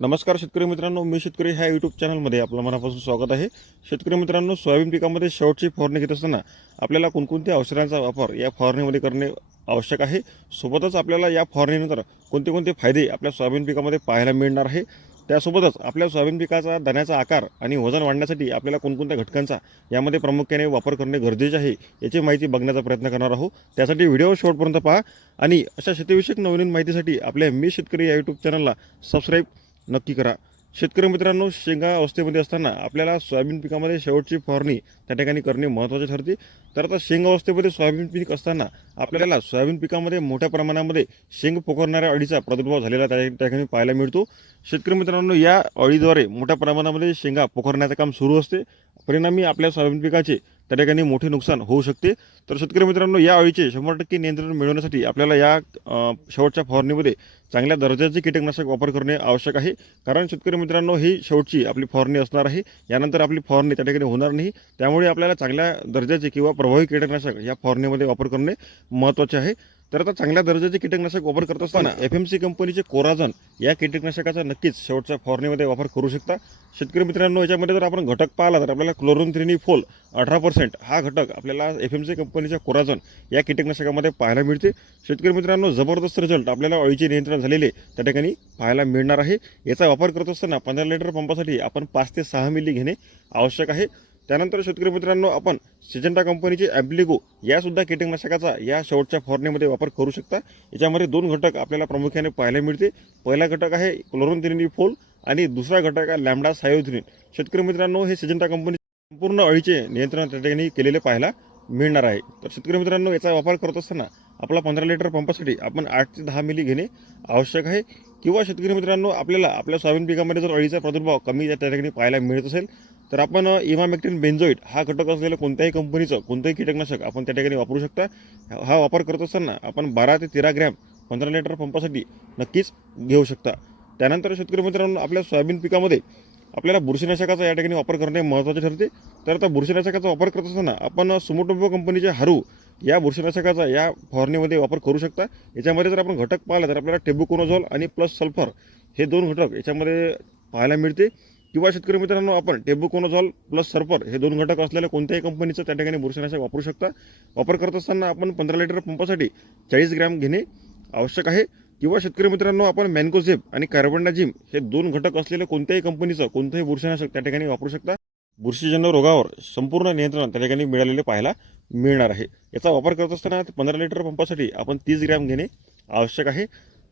नमस्कार शेतकरी मित्रांनो मी शेतकरी ह्या यूट्यूब चॅनलमध्ये आपलं मनापासून स्वागत आहे. शेतकरी मित्रांनो सोयाबीन पिकामध्ये शेवटची फवारणी घेत असताना आपल्याला कोणकोणत्या औषधांचा वापर या फवारणीमध्ये करणे आवश्यक आहे? सोबतच आपल्याला या फवारणीनंतर कोणते कोणते फायदे आपल्या सोयाबीन पिकामध्ये पाहायला मिळणार आहे? त्यासोबतच आपल्या सोयाबीन पिकाचा दाण्याचा आकार आणि वजन वाढण्यासाठी आपल्याला कोणकोणत्या घटकांचा यामध्ये प्रामुख्याने वापर करणे गरजेचे आहे याची माहिती बघण्याचा प्रयत्न करणार आहोत. त्यासाठी व्हिडिओ शेवटपर्यंत पहा आणि अशा शेतीविषयक नवीन माहितीसाठी आपल्या मी शेतकरी या यूट्यूब चॅनलला सबस्क्राईब नक्की करा. शेतकरी मित्रांनो शेंगा अवस्थेमध्ये असताना आपल्याला सोयाबीन पिकामध्ये शेवटची फवारणी त्या ठिकाणी करणे महत्त्वाचे ठरते. तर आता शेंगा अवस्थेमध्ये सोयाबीन पीक असताना आपल्याला सोयाबीन पिकामध्ये मोठ्या प्रमाणामध्ये शेंग पोखरणाऱ्या अळीचा प्रादुर्भाव झालेला त्या ठिकाणी पाहायला मिळतो. शेतकरी मित्रांनो या अळीद्वारे मोठ्या प्रमाणामध्ये शेंगा पोखरण्याचं काम सुरू असते. परिणामी आपल्या सोयाबीन पिकाचे त्या ठिकाणी मोठे नुकसान होऊ शकते. तर शेतकरी मित्रांनो या अळीचे शंभर टक्के नियंत्रण मिळवण्यासाठी आपल्याला या शेवटच्या फवारणीमध्ये चांगल्या दर्जाचे कीटकनाशक वापर करणे आवश्यक आहे. कारण शेतकरी मित्रांनो ही शेवटची आपली फवारणी असणार आहे. यानंतर आपली फवारणी त्या ठिकाणी होणार नाही. त्यामुळे आपल्याला चांगल्या दर्जाचे किंवा प्रभावी कीटकनाशक या फवारणीमध्ये वापर करणे महत्त्वाचे आहे. तर आता चांगल्या दर्जाचे कीटकनाशक वापर करत असताना एफ एम सी कंपनीचे कोराझन या कीटकनाशकाचा नक्कीच शेवटच्या फवारणीमध्ये वापर करू शकता. शेतकरी मित्रांनो याच्यामध्ये जर आपण घटक पाहिला तर आपल्याला क्लोरोन थ्रिनी फोल अठरा पर्सेंट हा घटक आपल्याला एफ एम सी कंपनीच्या कोराझन या कीटकनाशकामध्ये पाहायला मिळते. शेतकरी मित्रांनो जबरदस्त रिझल्ट आपल्याला अळीचे नियंत्रण झालेले त्या ठिकाणी पाहायला मिळणार आहे. याचा वापर करत असताना पंधरा लिटर पंपासाठी आपण पाच ते सहा मिली घेणे आवश्यक आहे. त्यानंतर शेतकरी मित्रांनो आपण सिजंटा कंपनीचे ॲम्प्लिगो यासुद्धा कीटकनाशकाचा या शेवटच्या फवारणीमध्ये वापर करू शकता. याच्यामध्ये दोन घटक आपल्याला प्रामुख्याने पाहायला मिळते. पहिला घटक आहे क्लोरोन फोल आणि दुसरा घटक आहे लॅमडा सायोथिनिन शेतकरी मित्रांनो हे सिजंटा कंपनी संपूर्ण अळीचे नियंत्रण त्या ठिकाणी केलेले पाहायला मिळणार आहे. तर शेतकरी मित्रांनो याचा वापर करत असताना आपला पंधरा लिटर पंपासाठी आपण आठ ते दहा मिली घेणे आवश्यक आहे. किंवा शेतकरी मित्रांनो आपल्याला आपल्या सोयाबीन पिकामध्ये जर अळीचा प्रादुर्भाव कमी त्या ठिकाणी पाहायला मिळत असेल तर आपण इमामेक्टिन बेन्झोईट हा घटक असलेलं कोणत्याही कंपनीचं कोणतंही कीटकनाशक आपण त्या ठिकाणी वापरू शकता. हा वापर करत असताना आपण बारा ते तेरा ग्रॅम पंधरा लिटर पंपासाठी नक्कीच घेऊ शकता. त्यानंतर शेतकरी मित्रांनो आपल्या सोयाबीन पिकामध्ये आपल्याला बुरशीनाशकाचा या ठिकाणी वापर करणे महत्त्वाचे ठरते. तर आता बुरशीनाशकाचा वापर करत असताना आपण सुमोटोबो कंपनीचे हारू या बुरशीनाशकाचा या फवारणीमध्ये वापर करू शकता. याच्यामध्ये जर आपण घटक पाहिला तर आपल्याला टेबुकोनोझॉल आणि प्लस सल्फर हे दोन घटक याच्यामध्ये पाहायला मिळते. किंवा शेतकरी मित्रांनो आपण टेबुकोनोझॉल प्लस सर्पर हे दोन घटक असलेल्या कोणत्याही कंपनीचं त्या ठिकाणी बुरशीनाशक वापरू शकता. वापर करत असताना आपण पंधरा लिटर पंपासाठी चाळीस ग्रॅम घेणे आवश्यक आहे. किंवा शेतकरी मित्रांनो आपण मॅनकोझेप आणि कार्बनडाजिम हे दोन घटक असलेले कोणत्याही कंपनीचं कोणतंही बुरशीनाशक त्या ठिकाणी वापरू शकता. बुरशीजन्य रोगावर संपूर्ण नियंत्रण त्या ठिकाणी मिळालेले पाहायला मिळणार आहे. याचा वापर करत असताना पंधरा लिटर पंपासाठी आपण तीस ग्रॅम घेणे आवश्यक आहे.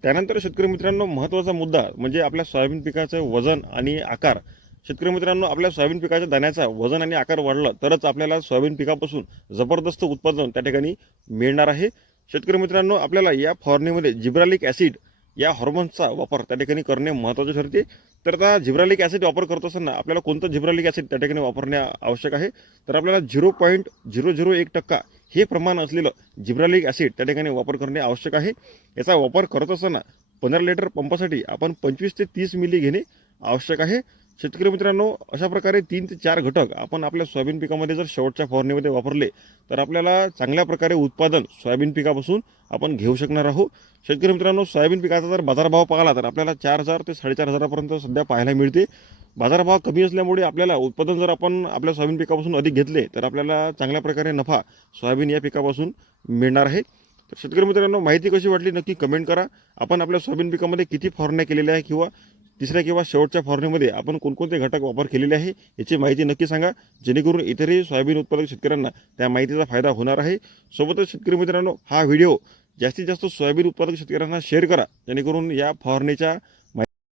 त्यानंतर शेतकरी मित्रांनो महत्त्वाचा मुद्दा म्हणजे आपल्या सोयाबीन पिकाचं वजन आणि आकार. शेतकरी मित्रांनो आपल्या सोयाबीन पिकाच्या दाण्याचा वजन आणि आकार वाढला तरच आपल्याला सोयाबीन पिकापासून जबरदस्त उत्पादन त्या ठिकाणी मिळणार आहे. शेतकरी मित्रांनो आपल्याला या फवारणीमध्ये जिब्रालिक ॲसिड या हॉर्मोन्सचा वापर त्या ठिकाणी करणे महत्त्वाचे ठरते. तर आता झिब्रालिक ॲसिड वापर करत असताना आपल्याला कोणतं झिब्रालिक ॲसिड त्या ठिकाणी वापरणे आवश्यक आहे? तर आपल्याला झिरो पॉईंट झिरो झिरो एक टक्का हे प्रमाण असलेलं झिब्रालिक ॲसिड त्या ठिकाणी वापर करणे आवश्यक आहे. याचा वापर करत असताना पंधरा लिटर पंपासाठी आपण पंचवीस ते तीस मिली घेणे आवश्यक आहे. शेतकरी मित्रांनो अशा प्रकारे तीन ते चार घटक आपण आपल्या सोयाबीन पिकामध्ये जर शेवटच्या फवारणीमध्ये वापरले तर आपल्याला चांगल्या प्रकारे उत्पादन सोयाबीन पिकापासून आपण घेऊ शकणार आहोत. शेतकरी मित्रांनो सोयाबीन पिकाचा जर बाजारभाव पाहिला तर आपल्याला चार हजार ते साडेचार हजारापर्यंत सध्या पाहायला मिळते. बाजारभाव कमी असल्यामुळे आपल्याला उत्पादन जर आपण आपल्या सोयाबीन पिकापासून अधिक घेतले तर आपल्याला चांगल्या प्रकारे नफा सोयाबीन या पिकापासून मिळणार आहे. तर शेतकरी मित्रांनो माहिती कशी वाटली नक्की कमेंट करा. आपण आपल्या सोयाबीन पिकामध्ये किती फवारण्या केलेल्या आहे किंवा तिसऱ्या किंवा शेवटच्या फवारणीमध्ये आपण कोणकोणते घटक वापर केलेले आहे याची माहिती नक्की सांगा. जेणेकरून इतरही सोयाबीन उत्पादक शेतकऱ्यांना त्या माहितीचा फायदा होणार आहे. सोबतच शेतकरी मित्रांनो हा व्हिडिओ जास्तीत जास्त सोयाबीन उत्पादक शेतकऱ्यांना शेअर करा. जेणेकरून या फवारणीच्या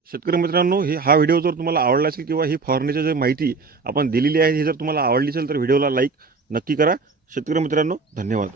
शेतकरी मित्रांनो हे हा व्हिडिओ जर तुम्हाला आवडला असेल किंवा ही फवारणीची जी माहिती आपण दिलेली आहे ही जर तुम्हाला आवडली असेल तर व्हिडिओला लाईक नक्की करा. शेतकरी मित्रांनो धन्यवाद.